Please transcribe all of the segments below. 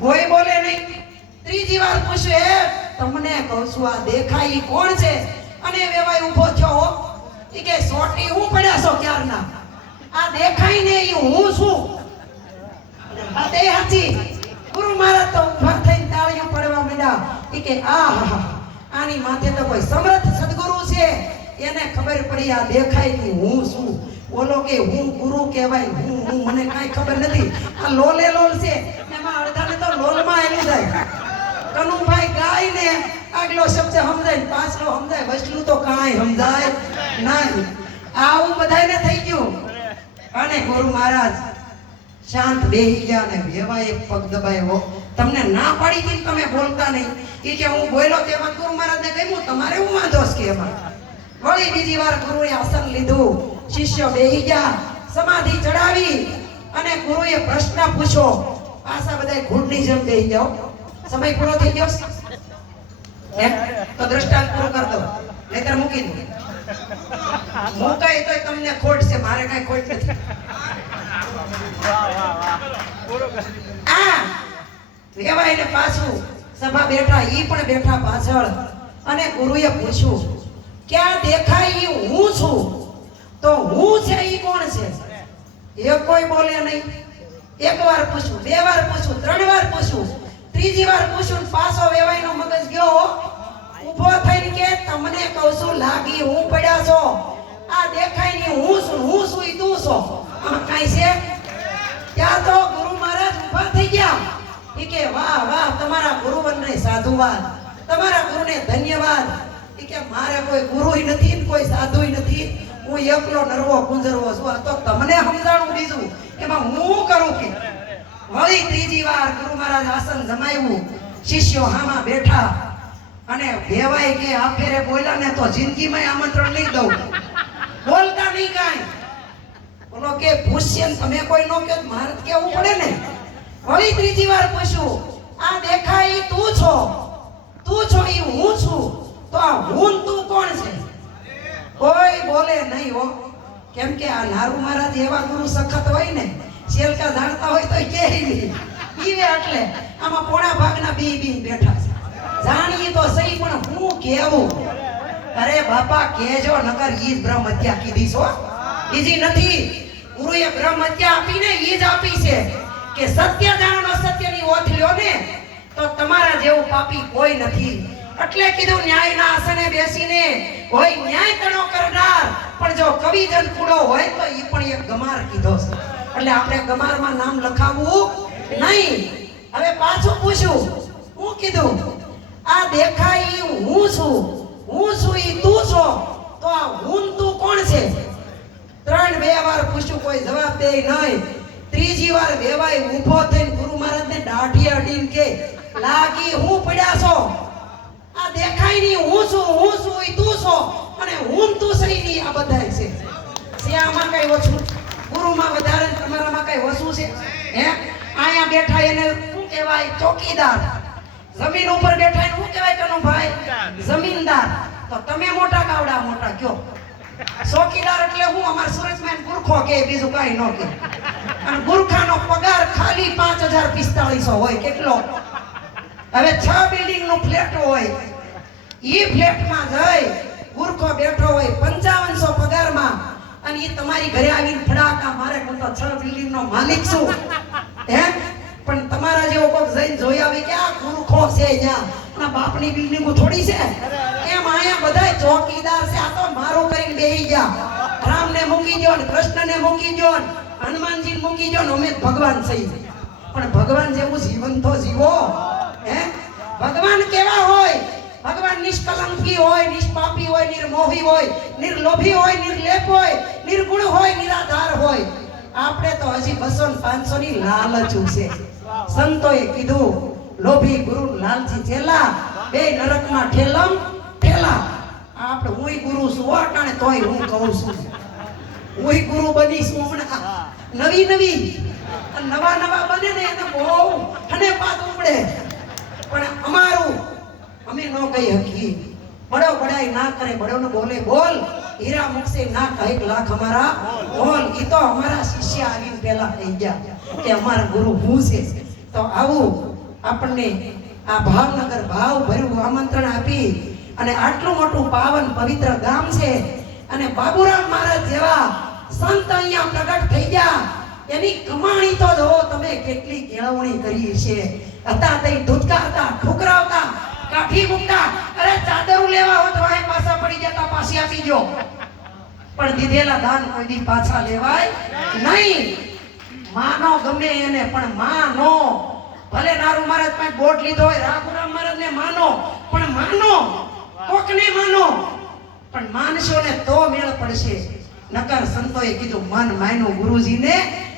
કોઈ બોલે નહીં. ત્રીજી વાર પૂછ્યું હે તમને કહું છું આ દેખાય ઈ કોણ છે? અને વેવાય ઊભો થયો, હો. કે, સોટી, હું પડ્યા છો ક્યારના? આ દેખાય ને ઈ હું છું. આ તે હાચી ગુરુ મહારાજ તો ઊભા થઈને તાળીઓ પડવા માંડ્યા. ઈ કે, આ, હા આની માથે તો કોઈ સમર્થ સદગુરુ છે. એને ખબર પડી, આ દેખાયની હું શું બોલો કે, હું ગુરુ કહેવાય, હું હું, મને કાંઈ ખબર નથી. આ લોલે લોલ છે. અડધાને તો લોલમાં આવી જાય. કનુભાઈ ગાય ને આગલો શબ્દ સમજાય પાછલો સમજાય. વચલું તો કાંઈ સમજાય નહીં. આવું બધાને થઈ ગયું. અને ગુરુ મહારાજ શાંત બેહી ગયા અને વેવા એક પગ દબાયો તમને ના પાડી દીધી તમે બોલતા નહીં. એ કે હું બોલ્યો તેમાં ગુરુ મહારાજને કહ્યું તમારે હું વાંધો કે એમાં? વળી બીજી વાર ગુરુએ આસન લીધું. શિષ્ય બેહી ગયા. સમાધિ ચડાવી અને ગુરુએ પ્રશ્ન પૂછ્યો. પાછા બધા ઘૂંટની જેમ બેહી જાઓ. સમય પૂરો થઈ ગયો? એમ? તો દ્રષ્ટાંત પૂરો કર દો. નહીતર મૂકી દો. મુકાય તો તમને ખોટ છે, મારે કઈ ખોટ નથી. આ વેવાય ને પાછું સભા બેઠા, ઈ પણ બેઠા પાછળ. અને ગુરુએ પૂછ્યું, ક્યાં દેખાય ઈ? હું છું? તો હું છે ઈ કોણ છે? એ કોઈ બોલે નહીં. એક વાર પૂછું, બે વાર પૂછું, ત્રણ વાર પૂછું, ત્રીજી વાર પૂછું પાછો વેવાયનો મગજ ગયો. ઊભો થઈને કે તમને કહું છું, લાગી હું પડ્યા છો. આ દેખાયની હું છું હું છું ઈ તું છો. આમાં કાંઈ છે? ત્યાં તો ગુરુ મહારાજ ઊભા થઈ ગયા. એ કે, વાહ વાહ, તમારા ગુરુવનને સાધુવાદ, તમારા ગુરુને ધન્યવાદ. એ કે, મારે કોઈ ગુરુય નથી કોઈ સાધુય નથી. હું એકલો નરવો ગુંજરવો છું. તો તમને સમજાણું બીજું એમાં હું કરું કે? વળી ત્રીજી વાર ગુરુ મહારાજ આસન જમાવ્યું. શિષ્યો હામાં બેઠા. અને કહેવાય કે આ ફેરે બોલ્યા ને તો જિંદગીમાં આમંત્રણ નહીં દઉં. બોલતા નહીં કાંઈ. બોલો કે પૂછશે તમે કોઈ નો કે મારે કેવું પડે ને? વળી ત્રીજી વાર પૂછ્યું, આ દેખાય તું છો? તું છો એ હું છું? તો આ હું તું કોણ છે? બોલે નહીં હો. કેમ કે આ નારુ મહારાજ એવા ગુરુ સખત હોય ને શેલકા જાણતા હોય તો કે ઈવે એટલે આમાં પોણા ભાગના બી બી બેઠા છે. જાણીએ તો સહી, પણ હું કેવું? અરે બાપા, કેજો નગર ઈ બ્રહ્મ હત્યા કીધી છો બીજી નથી. ગુરુએ બ્રહ્મ હત્યા આપીને ઈ જ આપી છે કે સત્ય જાણો સત્યની ઓથ લ્યો ને, તો તમારા જેવું પાપી કોઈ નથી. એટલે કીધું, ન્યાયના આસને બેસીને હોય ન્યાય તણો કરનાર, પણ જો કવિજન કુડો હોય તો એ પણ એક ગમાર કીધો છે. એટલે આપણે ગમારમાં નામ લખાવવું નહીં. હવે પાછું પૂછ્યું, હું કીધું, આ દેખાય હું છું હું છું ઈ તું છો, તો આ હું તું કોણ છે? ત્રણ બે વાર પૂછ્યું, કોઈ જવાબ દે નહીં. ત્રીજી વાર વેવાય ઊભો થઈને ગુરુ મહારાજને દાઢી અડીને કે, લાગી હું પડ્યા છો? દેખાય નહીં, હું છું હું છું એ તું છો. અને હું તું સહી નહીં આ બધાય છે. શ્યામાં કઈ ઓછું ગુરુમાં વધારે તમારામાં કઈ ઓછું છે? હે? અહીંયા બેઠા એને શું કહેવાય? ચોકીદાર. જમીન ઉપર બેઠા એને શું કહેવાય કનુભાઈ જમીનદાર. તો તમે મોટા કાવડા, મોટા કયો? ચોકીદાર એટલે હું અમાર સુરજમાં ગુરખો કે, બીજું કઈ ન કે. અને ગુરખાનો પગાર ખાલી પાંચ હજાર પિસ્તાળીસો હોય, કેટલો? હવે છ બિલ્ડિંગનું ફ્લેટ હોય. ઈ ફ્લેટમાં જઈ ગુરખો બેઠો હોય પંચાવનસો પગારમાં અને ઈ તમારી ઘરે આવીને ફડાકા મારે હું તો છ બિલ્ડિંગ નો માલિક છું. હે? પણ તમારા જેવો કોક જઈને જોઈ આવે કે આ ગુરખો છે અહીંયા ના બાપની બિલ્ડિંગો થોડી છે. એમ અહીંયા બધાય ચોકીદાર છે. આ તો મારું કરીને બેહી ગયા. રામને મૂકી દો ને કૃષ્ણને મૂકી દો ને હનુમાનજી મૂકી દો ને અમે ભગવાન થઈ પણ ભગવાન જેવું જીવન તો જીવો. હે? ભગવાન કેવા હોય? ભગવાન નિષ્કલંકી હોય, નિષ્પાપી હોય, નિર્મોહી હોય, નિર્લોભી હોય, નિર્લેપ હોય, નિર્ગુણ હોય, નિરાધાર હોય. આપણે તો હજી બસો ને પાંચસો ની લાલચું છે સંતોએ કીધું, લોભી ગુરુ લાલજી ચેલા બે નરકમાં ઠેલમ, ઠેલા. આપણે હું ગુરુ છું અટાણે તોય હું કહું છું. હું ગુરુ બનીશું હમણાં. નવી નવી. નવા નવા બને ને એને બહુ અને પાત ઉપડે પણ અમારું અમે હકી બડો બડાઈ ના કરે બડો ને બોલે, બોલ. હીરા મુકશે, ના કહે લાખ અમારા બોલ. ઈ તો અમારા શિષ્ય આવીને પેલા થઈ ગયા કે અમારા ગુરુ હું છે. તો આવું આપણને આ ભાવનગર ભાવ ભર્યું આમંત્રણ આપી અને આટલું મોટું પાવન પવિત્ર ગામ છે અને બાબુરામ મહારાજ જેવા સંત અહીંયા પ્રગટ થઈ ગયા. એની કમાણી તો જો તમે કેટલી કેળવણી કરી છે હતા તે ધૂતકા ઠુકરાવતા કાઠી મૂકતા. અરે ચાદરું લેવા હોત, વાહે પાછા પડી જતા, પાછી આપી જો પણ દીધેલા દાન કોઈ દી પાછા લેવાય નહીં. માનો ગમે એને, પણ માનો ભલે નારુ મહારાજ પાસે બોટ લીધો હોય, રાઘુરામ મહારાજ ને માનો પણ માનો કોકને માનો પણ માનશો ને તો મેળ પડશે. નકર સંતોએ કીધું, મન માયનું ગુરુજીને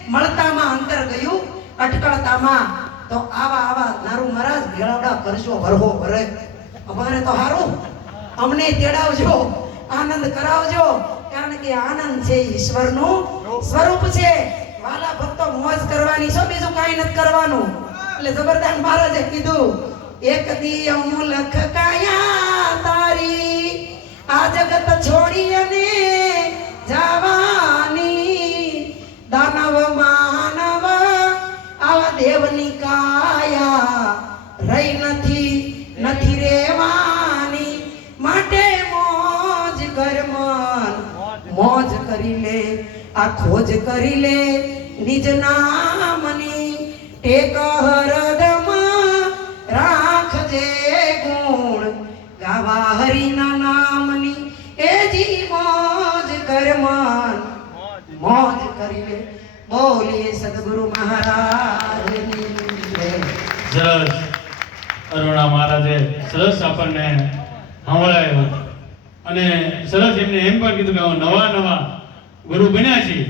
મળતામાં અંતર ગયું, અટકળતામાં તો આવા આવા નારું મહારાજ ભેળવડા કરશો વરહો વરે અમારે તો હારું. અમને તેડાવજો, આનંદ કરાવજો, કારણ કે આનંદ છે ઈશ્વરનું સ્વરૂપ છે. વાલા ભક્તો મોજ કરવાની છે, બીજું કાંઈ નથી કરવાનું. એટલે જબરદાન મહારાજે કીધું, એક દી અમુલખ કાયા તારી, આ જગત છોડી અને આ ખોજ કરી લે નિજ નામની ટેક હરદમાં રાખજે ગુણ. ગાવા હરિના નામની એ જી મોજ કરમાન. મોજ કરી લે. બોલીએ સદગુરુ મહારાજની. સરસ અરુણા મહારાજે. સરસ આપણને સંભળાયું અને સરસ એમને એમ પણ કીધું કે નવા નવા ગુરુ બન્યા છીએ.